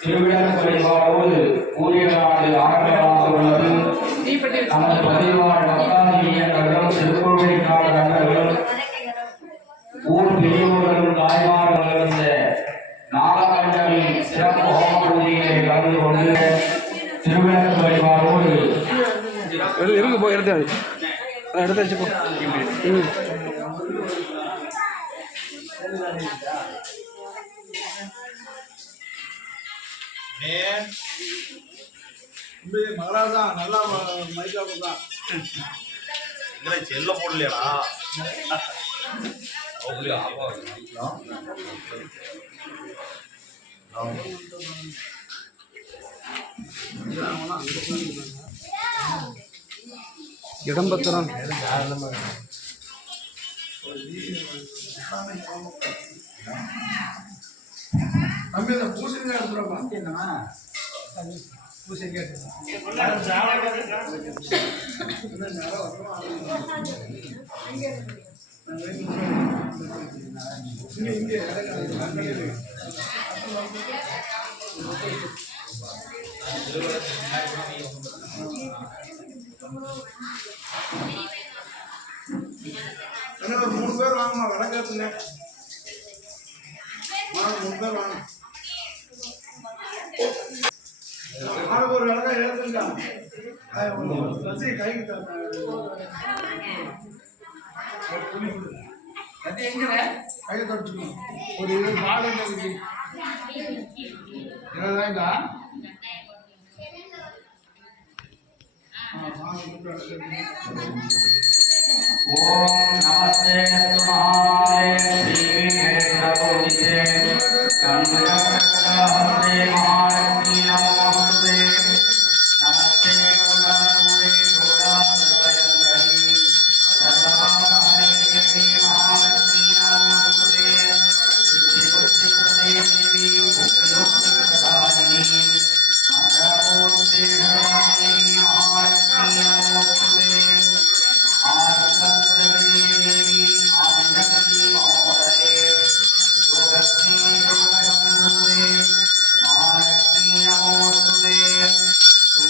திருவிழா வழிபாடோடு கூறிய நாடு ஆரம்பமாக உள்ளது. நமது பதிவாழ் பக்தாதிரியர்களும் திருக்கோவிலுக்கான நண்பர்களும் ஊர் பெரியோர்களும் தாய்மார்களும் இந்த நாகக்கண்டமின் சிறப்பு ஹோம பூஜையிலே கலந்து கொண்டு திருவிழா வழிபாடோடு இரு- இருங்க போ எடுத்து எடுத்து வச்சு மகராஜா நல்லா மைக்கா எங்களை செல்ல போடலையாடா? இடம் பத்திரம் தம்பி அந்த பூசணிக்காய் எடுத்துருப்பா பூசணிக்காய் இங்கே இங்கே மூணு பேர் வாங்கம்மா விளக்கத்துங்க வாங்க மூணு பேர் வாங்க. ஆளுக்கு ஒரு அழகா எழுதுங்க கைக்கு கையை தொடச்சுக்கணும் ஒரு இது மாடு இருக்கு ஓம் நமஸ்தே மகாதே ஸ்ரீ ஹேரபோதிதே நந்தகரஹஸ்தே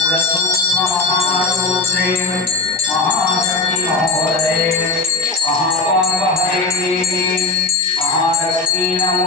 जगन्नाथ महालक्ष्मी नमो